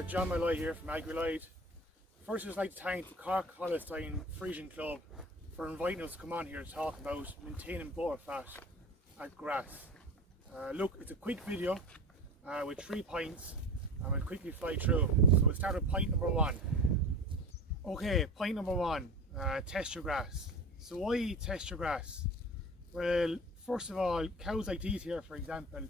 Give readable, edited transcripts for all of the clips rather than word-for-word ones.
Molloy here from Agri Lloyd. First, I'd just like to thank the Cork Holstein Frisian Club for inviting us to come on here to talk about maintaining butterfat at grass. Look, it's a quick video with 3 points and we'll quickly fly through. So we'll start with point number 1. Okay, point number 1, test your grass. So why test your grass? Well, first of all, cows like these here, for example,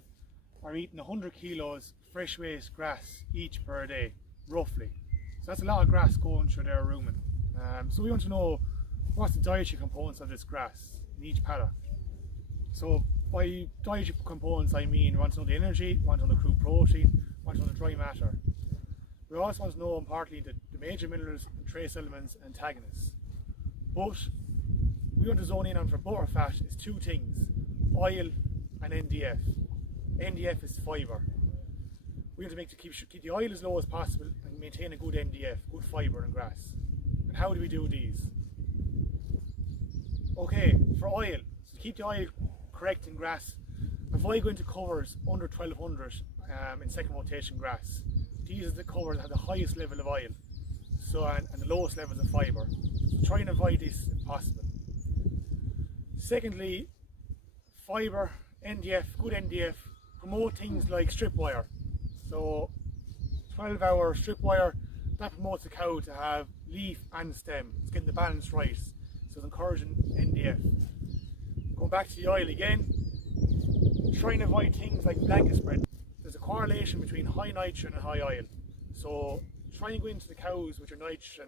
are eating 100 kilos fresh waste grass each per day, roughly. So that's a lot of grass going through their rumen. So we want to know what's the dietary components of this grass in each paddock. So by dietary components I mean we want to know the energy, we want to know the crude protein, we want to know the dry matter. We also want to know importantly the major minerals and trace elements and antagonists. But we want to zone in on for butterfat is 2 things, oil and NDF. NDF is fibre. We want to keep the oil as low as possible and maintain a good NDF, good fibre in grass. And how do we do these? Okay, for oil, so to keep the oil correct in grass, avoid going to covers under 1200 in second rotation grass. These are the covers that have the highest level of oil, so and the lowest levels of fibre. So try and avoid this if possible. Secondly, fibre, NDF, good NDF, promote things like strip wire. So 12-hour strip wire, that promotes the cow to have leaf and stem. It's getting the balance right, so it's encouraging NDF. Going back to the oil again, try and avoid things like blanket spread. There's a correlation between high nitrogen and high oil. So try and go into the cows with your nitrogen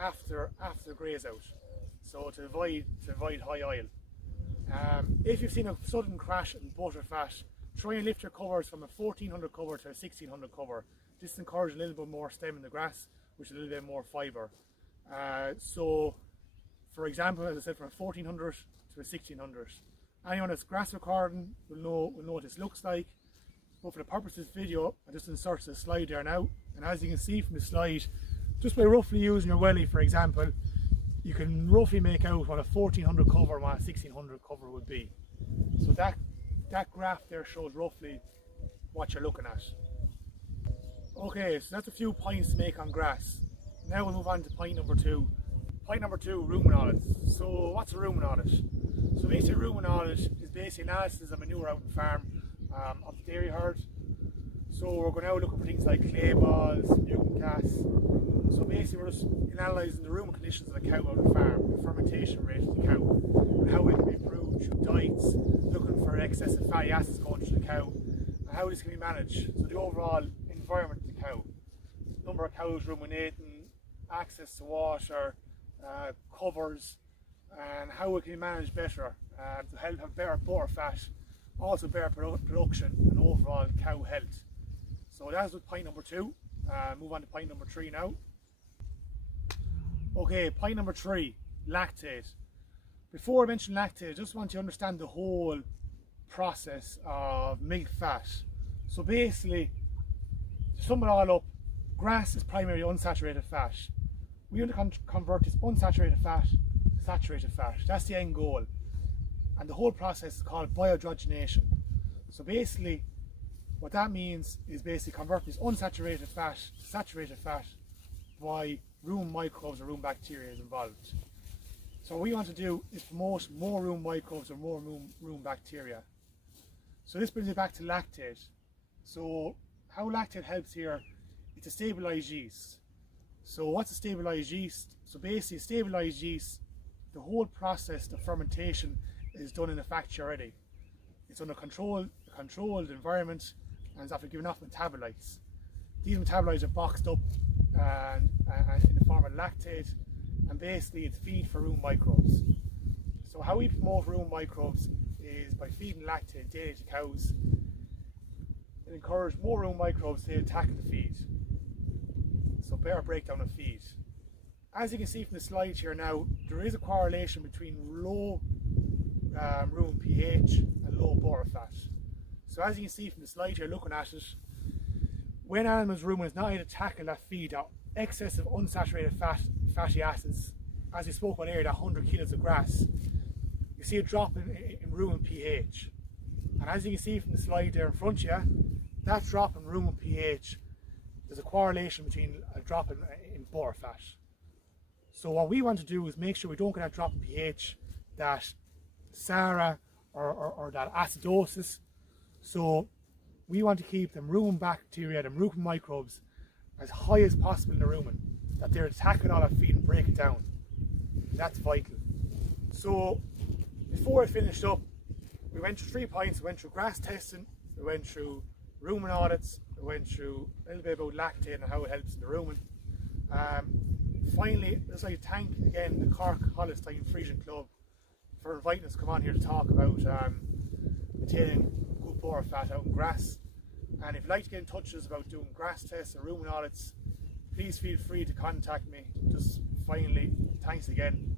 after the graze out. So to avoid high oil. If you've seen a sudden crash in butterfat, try and lift your covers from a 1400 cover to a 1600 cover. This encourages a little bit more stem in the grass, which is a little bit more fibre. So, for example, as I said, from a 1400 to a 1600. Anyone that's grass recording will know what this looks like. But for the purpose of this video, I just insert the slide there now. And as you can see from the slide, just by roughly using your welly, for example, you can roughly make out what a 1400 cover and what a 1600 cover would be. So that graph there shows roughly what you're looking at. Okay, so that's a few points to make on grass. Now we'll move on to point number 2. Point number 2, rumen audits. So what's a rumen audit? So basically a rumen audit is basically analysis of manure out in farm of the dairy herd. So we're going out looking for things like clay balls, mutant gas. So basically we're just analysing the rumen conditions of the cow out in farm, the fermentation rate of the cow, and how it can be improved through diets, looking for excessive fatty acids going to the cow, and how this can be managed. So the overall environment of the cow, number of cows ruminating, access to water, covers, and how it can be managed better to help have better butterfat, also better production and overall cow health. So that's with point number 2. Move on to point number 3 now. Okay, point number 3, lactate. Before I mention lactate, I just want you to understand the whole process of milk fat. So basically, to sum it all up, grass is primarily unsaturated fat. We want to convert this unsaturated fat to saturated fat. That's the end goal. And the whole process is called biohydrogenation. So basically, what that means is basically converting this unsaturated fat to saturated fat by rumen microbes or rumen bacteria is involved. So what we want to do is promote more rumen microbes or more rumen bacteria. So this brings me back to lactate. So how lactate helps here is to stabilise yeast. So what's a stabilised yeast? So basically stabilised yeast, the whole process, the fermentation is done in a factory already. It's under controlled environment and it's after giving off metabolites. These metabolites are boxed up and in the form of lactate, and basically it's feed for rumen microbes. So how we promote rumen microbes is by feeding lactate daily to cows. It encourages more rumen microbes to attack the feed. So better breakdown of feed. As you can see from the slide here now, there is a correlation between low rumen pH and low butterfat. So as you can see from the slide here looking at it, when animals' rumen is not able to tackle that feed, that excess of unsaturated fatty acids, as we spoke about earlier, that 100 kilos of grass, you see a drop in rumen pH. And as you can see from the slide there in front of you, that drop in rumen pH there's a correlation between a drop in butterfat. So what we want to do is make sure we don't get a drop in pH, that SARA or that acidosis. So we want to keep them rumen bacteria, them rumen microbes, as high as possible in the rumen, that they're attacking all that feed and break it down. That's vital. So before I finished up, we went through 3 points. We went through grass testing, we went through rumen audits, we went through a little bit about lactate and how it helps in the rumen. Finally, I'd like to thank again the Cork Holstein Friesian Club for inviting us to come on here to talk about maintaining good butterfat out in grass. And if you'd like to get in touch with us about doing grass tests or rumen audits, please feel free to contact me. Just finally, thanks again.